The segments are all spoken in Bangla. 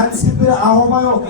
এনসিপির আহ্বায়ক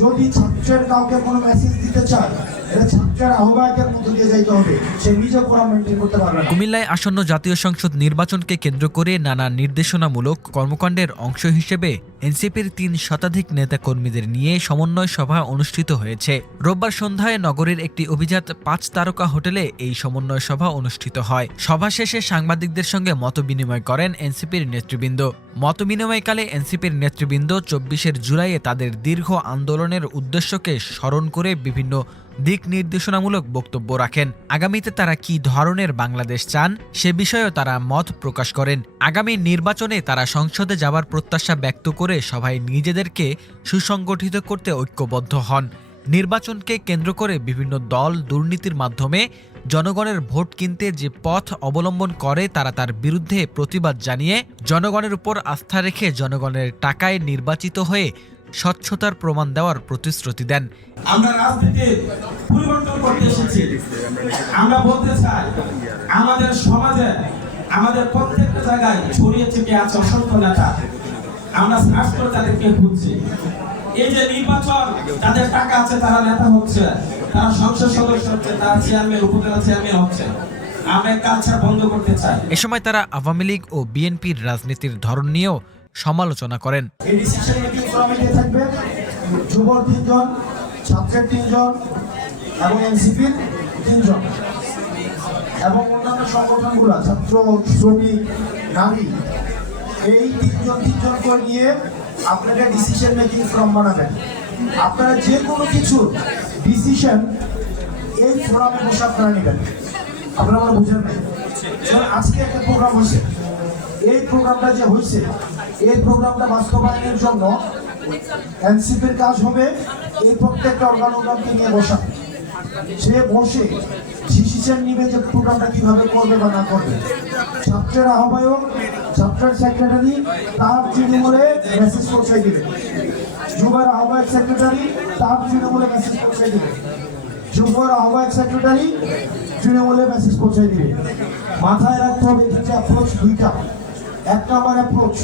যদি ছাত্রের কাউকে কোনো মেসেজ দিতে চায় এটা ছাত্রের আহ্বায়কের মধ্যে দিয়ে যাইতে হবে। সে নিজে কোরআন মেনটেন করতে পারবে না। কুমিল্লায় আসন্ন জাতীয় সংসদ নির্বাচনকে কেন্দ্র করে নানা নির্দেশনামূলক কর্মকাণ্ডের অংশ হিসেবে এনসিপির তিন শতাধিক নেতাকর্মীদের নিয়ে সমন্বয় সভা অনুষ্ঠিত হয়েছে। রোববার সন্ধ্যায় নগরের একটি অভিজাত পাঁচ তারকা হোটেলে এই সমন্বয় সভা অনুষ্ঠিত হয়। সভা শেষে সাংবাদিকদের সঙ্গে মতবিনিময় করেন এনসিপির নেতৃবৃন্দ। মতবিনিময়কালে এনসিপির নেতৃবৃন্দ চব্বিশের জুলাইয়ে তাদের দীর্ঘ আন্দোলনের উদ্দেশ্যকে স্মরণ করে বিভিন্ন দিক নির্দেশনামূলক বক্তব্য রাখেন। আগামীতে তারা কি ধরনের বাংলাদেশ চান, সে বিষয়েও তারা মত প্রকাশ করেন। আগামী নির্বাচনে তারা সংসদে যাবার প্রত্যাশা ব্যক্ত করে সভায় নিজেদেরকে সুসংগঠিত করতে ঐক্যবদ্ধ হন। নির্বাচনকে কেন্দ্র করে বিভিন্ন দল দুর্নীতির মাধ্যমে জনগণের ভোট কিনতে যে পথ অবলম্বন করে তারা তার বিরুদ্ধে প্রতিবাদ জানিয়ে জনগণের উপর আস্থা রেখে জনগণের টাকায় নির্বাচিত হয়ে স্বচ্ছতার প্রমাণ দেওয়ার প্রতিশ্রুতি দেন। আমরা রাজনীতির পরিবর্তন করতে এসেছি। আমরা বলতে চাই আমাদের সমাজে আমাদের প্রত্যেকটা জায়গায় ছড়িয়ে ছিটিয়ে আছে অসংখ্য নেতা। আমরা সার্চ করে তাদেরকে খুঁজছি। এই যে নির্বাচন যাদের টাকা আছে তারা নেতা হচ্ছে তারা সংসদ সদস্য হচ্ছে তারা চেয়ারম্যান উপজেলা চেয়ারম্যান হচ্ছে। আমরা কালচার বন্ধ করতে চাই। এ সময় তারা আওয়ামী লীগ ও বিএনপির রাজনীতির ধরন নিয়েও সমালোচনা করেন। ছাত্রের তিনজন এবং এনসিপির তিনজন। এবং অন্যান্য সংগঠনগুলো, ছাত্র, শ্রমিক, নারী, এই তিনজন তিনজন করে নিয়ে আপনারা ডিসিশন মেকিং ফর্ম বানাবেন। আপনারা যে কোনো কিছু ডিসিশন এই ফোরামে বসে আপনারা নেবেন। আপনারা বুঝেন আজকে একটা প্রোগ্রাম হয়েছে। এই প্রোগ্রামটা যে হয়েছে, এই প্রোগ্রামটা বাস্তবায়নের জন্য এনসিপির কাজ হবে এই প্রত্যেকটা অর্গানোগ্রামকে নিয়ে বসা। সে বসে ডিসিশন নিবে যে প্রোগ্রামটা কীভাবে করবে বা না করবে। ছাত্রের আহ্বায়ক, ছাত্রের সেক্রেটারি তার তৃণমূলে মেসেজ পৌঁছাই দিবে। যুবের আহ্বায়ক সেক্রেটারি তার তৃণমূলে মেসেজ পৌঁছাই দিবে। যুবর আহ্বায়ক সেক্রেটারি তৃণমূলে মেসেজ পৌঁছাই দিবে। মাথায় রাখতে হবে এক্ষেত্রে অ্যাপ্রোচ দুইটা। এক আমার অ্যাপ্রোচ